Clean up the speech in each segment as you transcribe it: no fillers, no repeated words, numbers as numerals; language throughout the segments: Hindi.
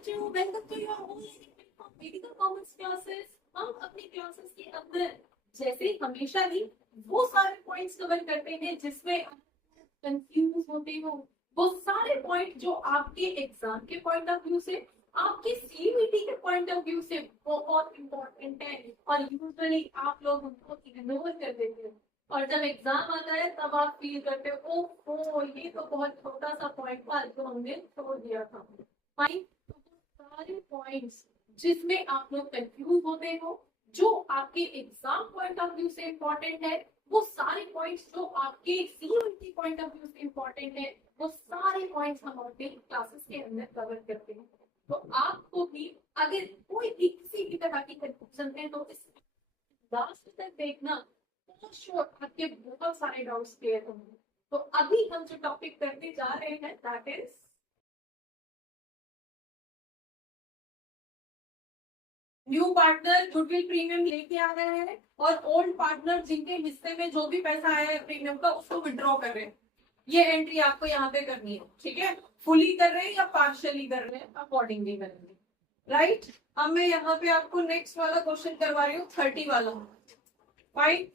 बच्चों, welcome to your online medical commerce classes. हम अपनी क्लासेस के अंदर जैसे हमेशा ही वो सारे पॉइंट्स कवर करते हैं जिसमें कंफ्यूज होते हो। वो सारे पॉइंट जो आपके एग्जाम के पॉइंट ऑफ व्यू से, आपके सीयूईटी के पॉइंट ऑफ व्यू से बहुत इंपॉर्टेंट है और यूजुअली आप लोग उनको इग्नोर कर देते हो और जब एग्जाम आता है तब आप फील करते हो ओह ये तो बहुत छोटा सा पॉइंट था जो हमने छोड़ दिया था। फाइन, तो वो सारे पॉइंट्स जिसमें आप लोग कंफ्यूज होते हो, जो आपके एग्जाम पॉइंट ऑफ व्यू से इम्पोर्टेंट है, वो सारे पॉइंट्स जो आपके सीयूईटी पॉइंट ऑफ व्यू से इम्पोर्टेंट है, वो सारे पॉइंट्स हम अपने क्लासेस के अंदर कवर करते हैं। तो आपको भी अगर कोई भी किसी भी तरह की कंफ्यूजन है तो इस लास्ट तक देखना, तो श्योर आपके बहुत सारे डाउट्स क्लियर होंगे। तो अभी हम जो टॉपिक करने जा रहे हैं that is new partner goodwill premium लेके आ रहे हैं और ओल्ड पार्टनर जिनके हिस्से में जो भी पैसा आया है प्रीमियम का उसको विड्रॉ कर रहे हैं। ये एंट्री आपको यहाँ पे करनी है, ठीक है। फुली कर रहे हैं या पार्शियली कर रहे हैं, अकॉर्डिंगली करेंगे, राइट। अब मैं यहाँ पे आपको नेक्स्ट वाला क्वेश्चन करवा रही हूँ, 30 वाला। फाइन,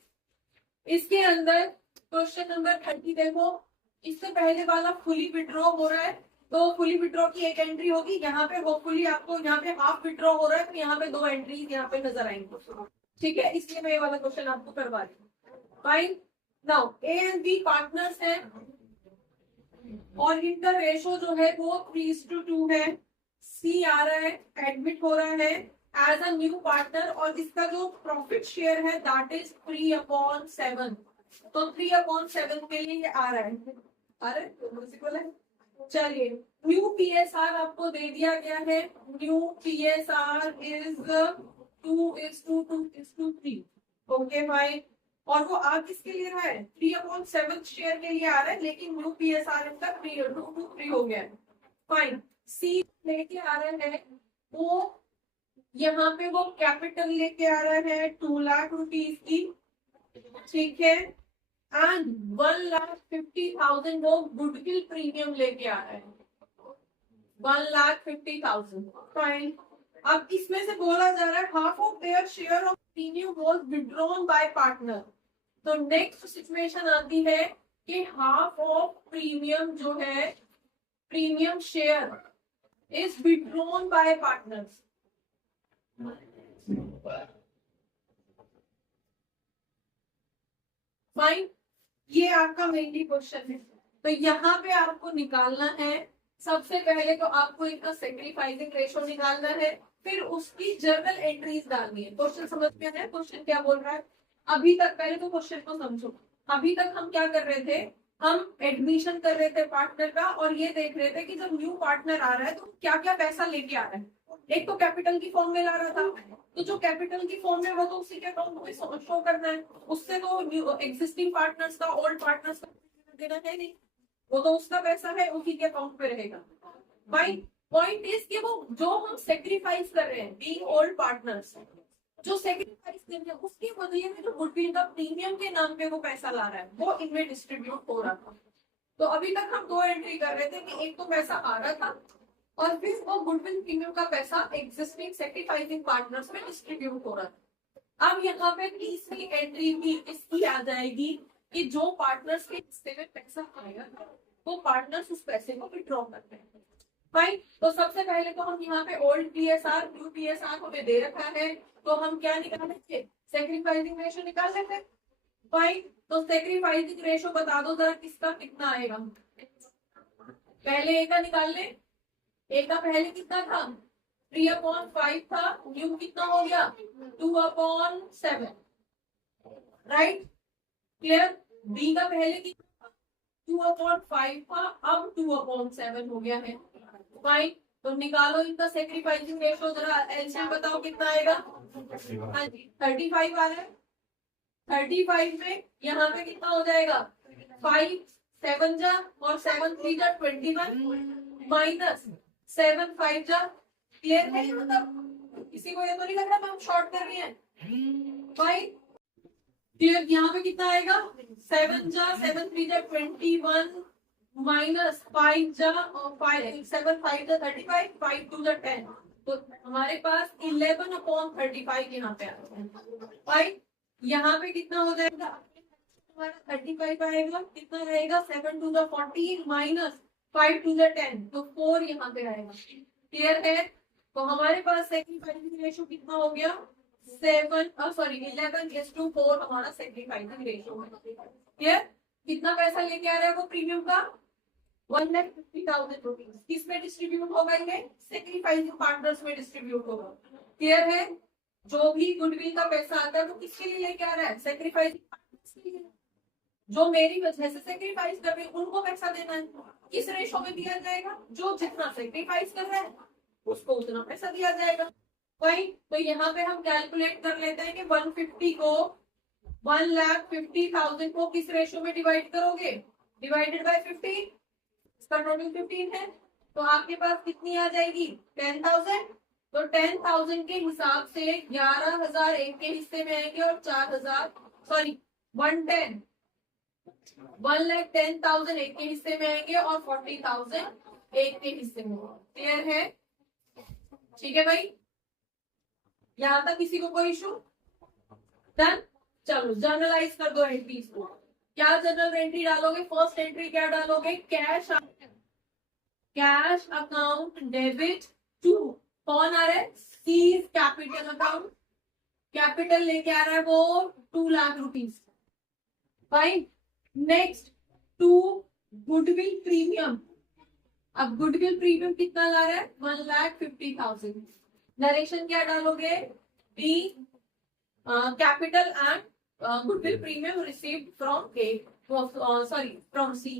इसके अंदर क्वेश्चन नंबर 30 देखो। इससे पहले वाला फुली विड्रॉ हो रहा है, तो फुली विड्रॉ की एक एंट्री होगी यहाँ पे। होपफुली आपको यहाँ पे हाफ विड्रॉ हो रहा है तो यहाँ पे 2 एंट्रीज यहाँ पे नजर आएंगे, ठीक है। इसलिए मैं ये वाला क्वेश्चन आपको करवा रही हूँ। Fine, now A and B partners हैं और इनका रेशो जो है वो 3:2 है। सी आ रहा है, एडमिट हो रहा है एज अ न्यू पार्टनर और इसका जो प्रॉफिट शेयर है दैट इज 3/7। तो 3/7 के लिए ये आ रहा है, पॉसिबल है। चलिए, न्यू पीएसआर आपको दे दिया गया है। New PSR is 2:3। Okay fine, और वो आ किसके लिए रहा है, 3/7 शेयर के लिए आ रहा है, लेकिन न्यू पीएसआर इनका 3:3 हो गया है। फाइन, सी लेके आ रहा है वो, यहाँ पे वो कैपिटल लेके आ रहा है 2 लाख रुपीज की, ठीक है। एंड 1,50,000 वो गुडविल प्रीमियम लेके आ रहा है, 1,50,000। फाइन, अब इसमें से बोला जा रहा है half of their share of premium was withdrawn bye partner. तो नेक्स्ट सिचुएशन आती है कि हाफ ऑफ प्रीमियम जो है, premium share is withdrawn bye partners. Fine, ये आपका मेनली क्वेश्चन है। तो यहाँ पे आपको निकालना है, सबसे पहले तो आपको इनका सेक्रीफाइसिंग रेशो निकालना है, फिर उसकी जर्नल एंट्रीज डालनी है। क्वेश्चन समझ में आया क्वेश्चन क्या बोल रहा है? अभी तक पहले तो क्वेश्चन को समझो। अभी तक हम क्या कर रहे थे, हम एडमिशन कर रहे थे पार्टनर का और ये देख रहे थे कि जब न्यू पार्टनर आ रहा है तो क्या क्या पैसा लेके आ रहा है। एक तो कैपिटल की फॉर्म में ला रहा था, तो जो कैपिटल की फॉर्म में वो तो उसी के अकाउंट में शो करना है, उससे तो एग्जिस्टिंग पार्टनर्स का, ओल्ड पार्टनर्स का देना है नहीं, वो तो उसका पैसा है, उसी के अकाउंट पे रहेगा। भाई पॉइंट इज कि वो जो हम सेक्रीफाइस कर रहे हैं बीइंग ओल्ड पार्टनर्स, जो सेक्रीफाइस कर रहे हैं उसकी वजह में जो गुडविल का प्रीमियम के नाम पे वो पैसा ला रहा है वो इनमें डिस्ट्रीब्यूट हो रहा था। तो अभी तक हम 2 एंट्री कर रहे थे कि एक तो पैसा आ रहा था और फिर वो गुडविल प्रीमियम का पैसा एग्जिस्टिंग सेक्रीफाइसिंग पार्टनर्स में डिस्ट्रीब्यूट हो रहा था। अब यहाँ पे तीसरी एंट्री भी इसकी आ जाएगी कि जो पार्टनर्स के हिस्से में पैसा आएगा वो पार्टनर्स उस पैसे को विड्रॉ करते हैं। फाइन, तो सबसे पहले तो हम यहाँ पे ओल्ड पीएसआर न्यू पीएसआर हमें दे रखा है, तो हम क्या निकालेंगे, सेक्रीफाइसिंग रेशो निकाल लेते। फाइन, तो सेक्रीफाइसिंग रेशो बता दो जरा किसका कितना आएगा। पहले ए का निकाल ले, ए का पहले कितना था, 3/5 था, न्यू कितना हो गया 2/7, राइट, क्लियर। बी का पहले कितना 2/5 था, अब 2/7 हो गया है। फाइन, तो निकालो इनका सेक्रीफाइसिंग रेशो, जरा एलसीएम बताओ कितना आएगा। हाँ जी 35 आ रहा है। 35 में यहाँ पे कितना हो जाएगा, 5 7 जा और 7 3 जा 21 माइनस 7 5 जा। क्लियर है, मतलब किसी को ये तो नहीं लग रहा हम शॉर्ट कर रहे हैं। 5 क्लियर, यहाँ पे कितना आएगा 7 जा 7 3 जा 21 माइनस 5 जा 5 7 5 जा 35 5 2 जा 10, तो हमारे पास 11/35 यहाँ पे आ रहा है। फाइन, यहाँ पे कितना हो जाएगा, हमारा 35 आएगा, कितना रहेगा 7 2 जा 14 माइनस 5 2 जा 10, तो 4 यहाँ पे आएगा। क्लियर है? तो हमारे पास सेक्रीफाइसिंग रेशियो कितना हो गया, 11:4 हमारा सेक्रीफाइसिंग रेशियो है। क्लियर? कितना पैसा लेके आ रहा है वो प्रीमियम का, 1,50,000 रुपीज। किस में डिस्ट्रीब्यूट होगा, ये सेक्रीफाइसिंग पार्टनर्स में डिस्ट्रीब्यूट होगा। क्लियर है? जो भी गुडविल का पैसा आता है वो किसके लिए लेके आ रहा है, सेक्रीफाइसिंग पार्टनर्स के लिए। जो मेरी वजह से सेक्रीफाइस कर रहे हैं उनको पैसा देना है। किस रेशो में दिया जाएगा, जो जितना सेक्रीफाइस कर रहा है उसको उतना पैसा दिया जाएगा। वही तो यहाँ पे हम कैलकुलेट कर लेते हैं कि 150 को 1,50,000 को किस रेशो में डिवाइड करोगे, डिवाइडेड बाय 50, इसका टोटल 15 है, तो आपके पास कितनी आ जाएगी 10,000। तो 10,000 के हिसाब से 11,000 एक के हिस्से में आएंगे और 4,000 सॉरी 110 1,10,000 एक के हिस्से में आएंगे और 40,000 एक के हिस्से में। क्लियर है? ठीक है भाई, यहां तक किसी को कोई इशू? डन। चलो जर्नलाइज कर दो एंट्रीज को। क्या जनरल एंट्री डालोगे, फर्स्ट एंट्री क्या डालोगे, कैश अकाउंट डेबिट टू, कौन आ रहा है, सीज कैपिटल अकाउंट, कैपिटल लेके आ रहा है वो 2 lakh rupees. Fine, next to goodwill premium. अब गुडविल प्रीमियम कितना ला रहा है, 1,50,000। नरेशन क्या डालोगे, B capital and goodwill premium received from A, sorry from C.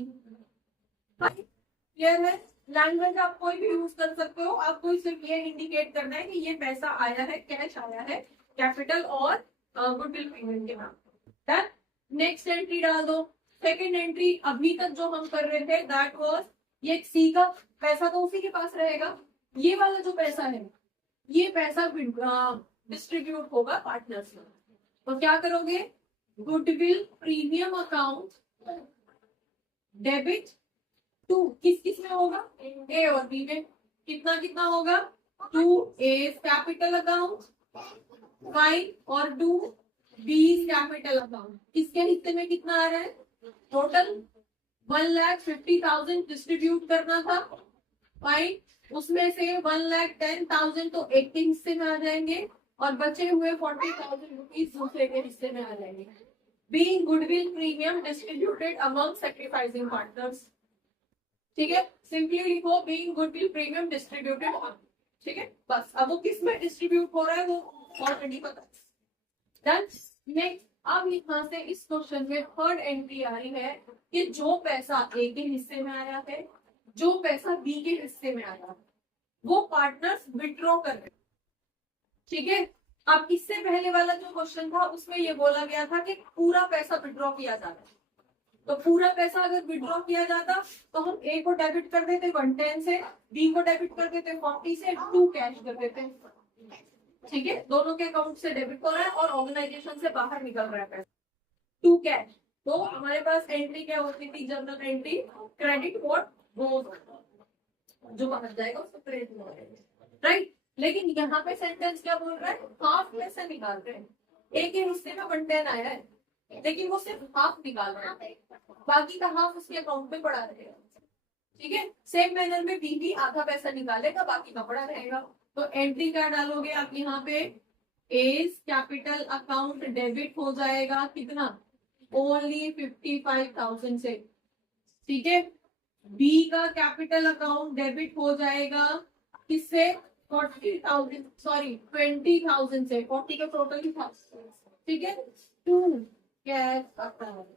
Clear है? लैंग्वेज आप कोई भी यूज कर सकते हो, आपको सिर्फ ये इंडिकेट करना है कि ये पैसा आया है, कैश आया है कैपिटल और गुडविल प्रीमियम के नाम। डन। नेक्स्ट एंट्री डाल दो। सेकेंड एंट्री अभी तक जो हम कर रहे थे दैट वाज, ये सी का पैसा तो उसी के पास रहेगा, ये वाला जो पैसा है ये पैसा डिस्ट्रीब्यूट होगा पार्टनर्स में। तो क्या करोगे, goodwill premium account debit to, किस किस में होगा, ए और बी में। कितना कितना होगा, to A capital account, fine, और टू बी कैपिटल अकाउंट। इसके हिस्से में कितना आ रहा है, टोटल 1,50,000 डिस्ट्रीब्यूट करना था। फाइन, उसमें से 1,10,000 तो एक के हिस्से में आ जाएंगे और बचे हुए 40,000 रुपीज दूसरे के हिस्से में आ जाएंगे। Being goodwill premium distributed among sacrificing partners. ठीक है, सिंपली लिखो बीइंग गुडविल प्रीमियम डिस्ट्रीब्यूटेड। ठीक है, बस अब वो किस में डिस्ट्रीब्यूट हो रहा है वो ऑलरेडी पता है। डन। नेक्स्ट, अब यहाँ से इस क्वेश्चन में थर्ड एंट्री आ रही है कि जो पैसा ए के हिस्से में आया है, जो पैसा बी के हिस्से में आया है, वो पार्टनर्स विड्रॉ कर रहे। ठीक है, अब इससे पहले वाला जो क्वेश्चन था उसमें ये बोला गया था कि पूरा पैसा विड्रॉ किया जाता है। तो पूरा पैसा अगर विड्रॉ किया जाता तो हम ए को डेबिट कर देते 110 से, बी को डेबिट कर देते 40 से, 2 कैश कर देते। ठीक है, दोनों के अकाउंट से डेबिट हो रहा है और ऑर्गेनाइजेशन से बाहर निकल रहा है पैसा, 2 कैश। तो हमारे पास एंट्री क्या होती थी, general entry, credit what goes, जो बाहर जाएगा उसको क्रेडिट होगा, राइट। लेकिन यहाँ पे सेंटेंस क्या बोल रहा है, हाफ पैसा निकाल रहे हैं। ए के हिस्से में 110 आया है लेकिन वो सिर्फ हाफ निकाल रहा है, बाकी का हाफ उसके अकाउंट में पड़ा रहेगा। ठीक है, सेम मैनर में बी भी आधा पैसा निकालेगा, बाकी का पड़ा रहेगा। तो एंट्री क्या डालोगे आप यहाँ पे, एज कैपिटल अकाउंट डेबिट हो जाएगा कितना, ओनली 55,000 से। ठीक है, बी का कैपिटल अकाउंट डेबिट हो जाएगा किससे, 40,000 सॉरी 20,000 से, 40 का टोटल ही था। ठीक है, 2 कैश अकाउंट,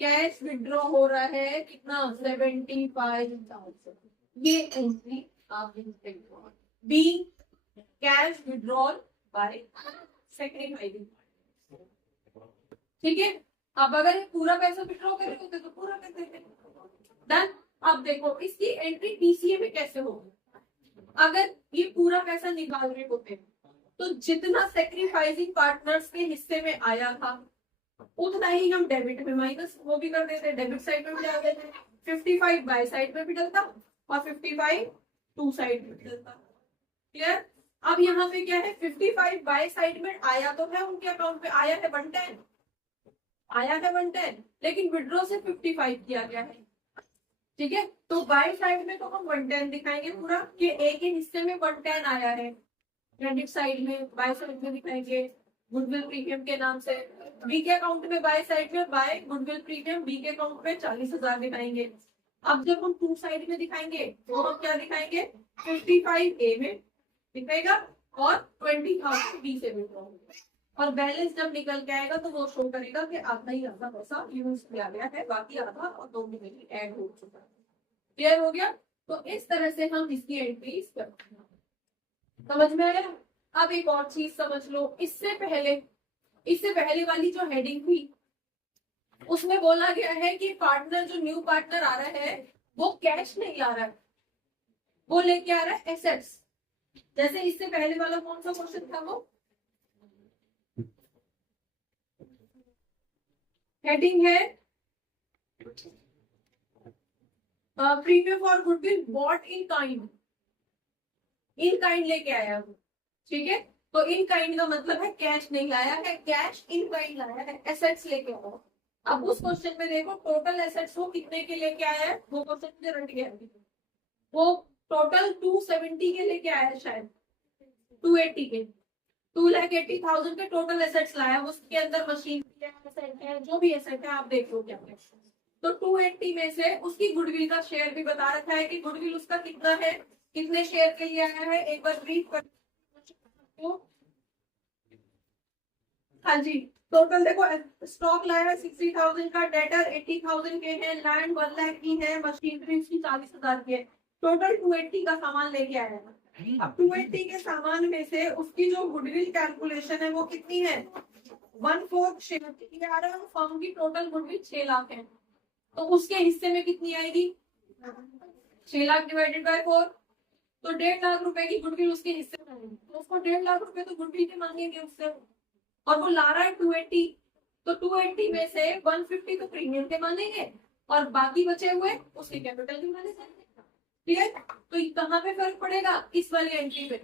कैश विड्रॉ हो रहा है कितना, 75,000। ये एंट्री आप B cash withdrawal by sacrificing. ठीक है, अब अगर पूरा पैसा विड्रॉ करे होते तो पूरा कर देते। डन। अब देखो इसकी एंट्री डीसीए में कैसे होगी, अगर ये पूरा पैसा निकाल रहे होते तो जितना सेक्रीफाइसिंग पार्टनर्स के हिस्से में आया था उतना ही हम डेबिट में माइनस वो भी कर देते, डेबिट साइड में भी डाल देते। 55 बाय साइड में भी डलता और 55 टू साइड में भी डलता। क्लियर? अब यहाँ पे क्या है, 55 बाय साइड में आया तो है, उनके अकाउंट पे आया है 110, आया है 110, लेकिन विड्रॉ से 55 किया गया है। ठीक है, तो बाय साइड में तो हम 110 दिखाएंगे पूरा कि ए के हिस्से में 110 आया है, क्रेडिट साइड में बाय साइड में दिखाएंगे गुडविल प्रीमियम के नाम से। बी के अकाउंट में बाय साइड में बाय गुडविल प्रीमियम बी के अकाउंट में 40,000 दिखाएंगे। अब जब हम टू साइड में दिखाएंगे तो हम क्या दिखाएंगे, 55 ए में दिखाएगा और 20,000 बी से विड्रॉ होगा, और बैलेंस जब निकल के आएगा तो वो शो करेगा कि आधा ही आधा पैसा यूज किया गया है, बाकी आधा और दो महीने की ऐड हो चुका है। क्लियर हो गया? तो इस तरह से हम इसकी एंट्रीज करते हैं। समझ में आया? अब एक और चीज समझ लो, इससे पहले वाली जो हेडिंग थी उसमें बोला गया है कि पार्टनर, जो न्यू पार्टनर आ रहा है वो कैश नहीं ला रहा है, वो लेके आ रहा है एसेट्स। जैसे इससे पहले वाला कौन सा क्वेश्चन था, वो हेडिंग है premium for goodwill bought in kind, in kind लेके आया वो। ठीक है, तो इन काइंड का मतलब है कैश नहीं लाया है, कैश इन काइंड लाया है, एसेट्स लेके आया। अब उस क्वेश्चन में देखो टोटल एसेट्स वो कितने के लेके आया है, वो क्वेश्चन मुझे रट गया, वो टोटल 270 के लेके आया है, शायद 280 के, 2,80,000 के टोटल एसेट्स लाया। उसके अंदर मशीन है, जो भी एसेट है आप देख लो क्या है। तो 280 में से उसकी गुडविल का शेयर भी बता रखा है कि गुडविल उसका कितना है, कितने शेयर के लिए आया है, एक बार ब्रीफ कर। हाँ जी, टोटल देखो स्टॉक लाया है 60,000 का, डेटर 80,000 के हैं, लैंड 1 लाख की है, मशीनरी उसकी 40,000 की है, टोटल 280 का सामान लेके आया है। अब 280 के सामान में से उसकी जो गुडविल कैलकुलेशन है वो कितनी है, 1/4 शेयर आ रहा है, फर्म की टोटल गुडविल 6 लाख है, तो उसके हिस्से में कितनी आएगी, 6 लाख डिवाइडेड बाय 4, तो 1.5 लाख रुपए की गुडविल उसके हिस्से में आएगी, तो उसको 1.5 लाख रुपए तो गुडविल के मांगेंगे उससे, और वो ला रहा है 280, तो 280 में से 150 तो प्रीमियम के मानेंगे और बाकी बचे हुए उसके कैपिटल के माने जाएंगे। ठीक है, तो कहाँ पे फर्क पड़ेगा, इस वाली एंट्री पे।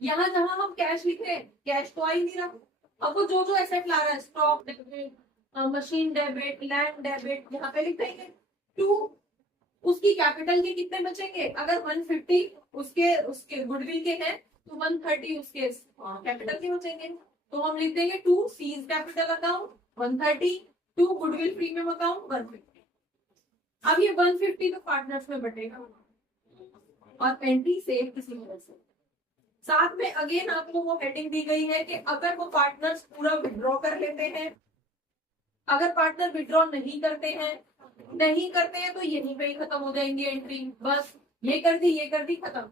यहाँ जहां हम कैश लिख रहे हैं, कैश तो आ ही नहीं रहा, अब वो जो जो एसेट ला रहा है, stock debit, machine debit, land debit, यहाँ पे लिख देंगे 2, उसकी कैपिटल के कितने बचेंगे, अगर 150 उसके गुडविल के हैं तो 130 उसके कैपिटल के बचेंगे, तो हम लिख देंगे 2 seize capital account 130, 2 goodwill premium account 150। अब ये 150 तो पार्टनर्स में बटेगा और एंट्री सेव किसी वजह से। साथ में अगेन आपको वो हेडिंग दी गई है कि अगर वो पार्टनर्स पूरा विड्रॉ कर लेते हैं, अगर पार्टनर विड्रॉ नहीं करते हैं तो यहीं पे ही खत्म हो जाएंगी एंट्री, बस ये कर दी खत्म,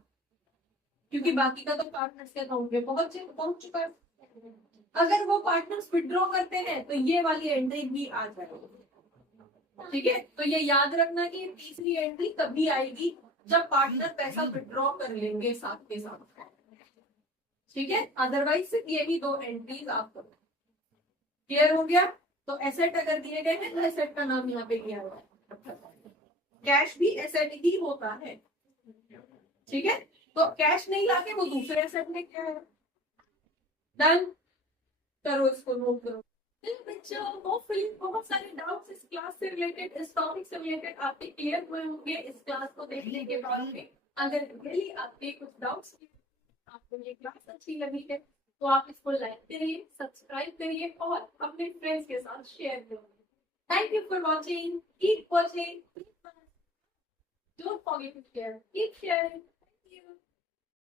क्योंकि बाकी का तो पार्टनर्स के अकाउंट में पहुंच चुका है। अगर वो पार्टनर्स विड्रॉ करते हैं तो ये वाली एंट्री भी आ जाएगी। ठीक है, तो ये याद रखना कि तीसरी एंट्री तभी आएगी जब पार्टनर पैसा विड्रॉ कर लेंगे साथ के साथ। ठीक है, अदरवाइज सिर्फ यही 2 एंट्रीज आप करो। क्लियर हो गया? तो एसेट अगर दिए गए हैं तो एसेट का नाम यहाँ पे दिया हुआ है, कैश भी एसेट ही होता है। ठीक है, तो कैश नहीं लाके वो दूसरे एसेट में क्या है, डन करो, इसको नोट करो। बच्चों होपफुली बहुत सारे डाउट्स इस क्लास से रिलेटेड, इस टॉपिक से रिलेटेड आपके क्लियर हुए होंगे इस क्लास को देखने के बाद में। अगर रियली आपके कुछ डाउट्स, आपको ये क्लास अच्छी लगी है तो आप इसको लाइक करिए, सब्सक्राइब करिए और अपने फ्रेंड्स के साथ शेयर करिए। Thank you for watching, keep watching, don't forget to share, keep sharing.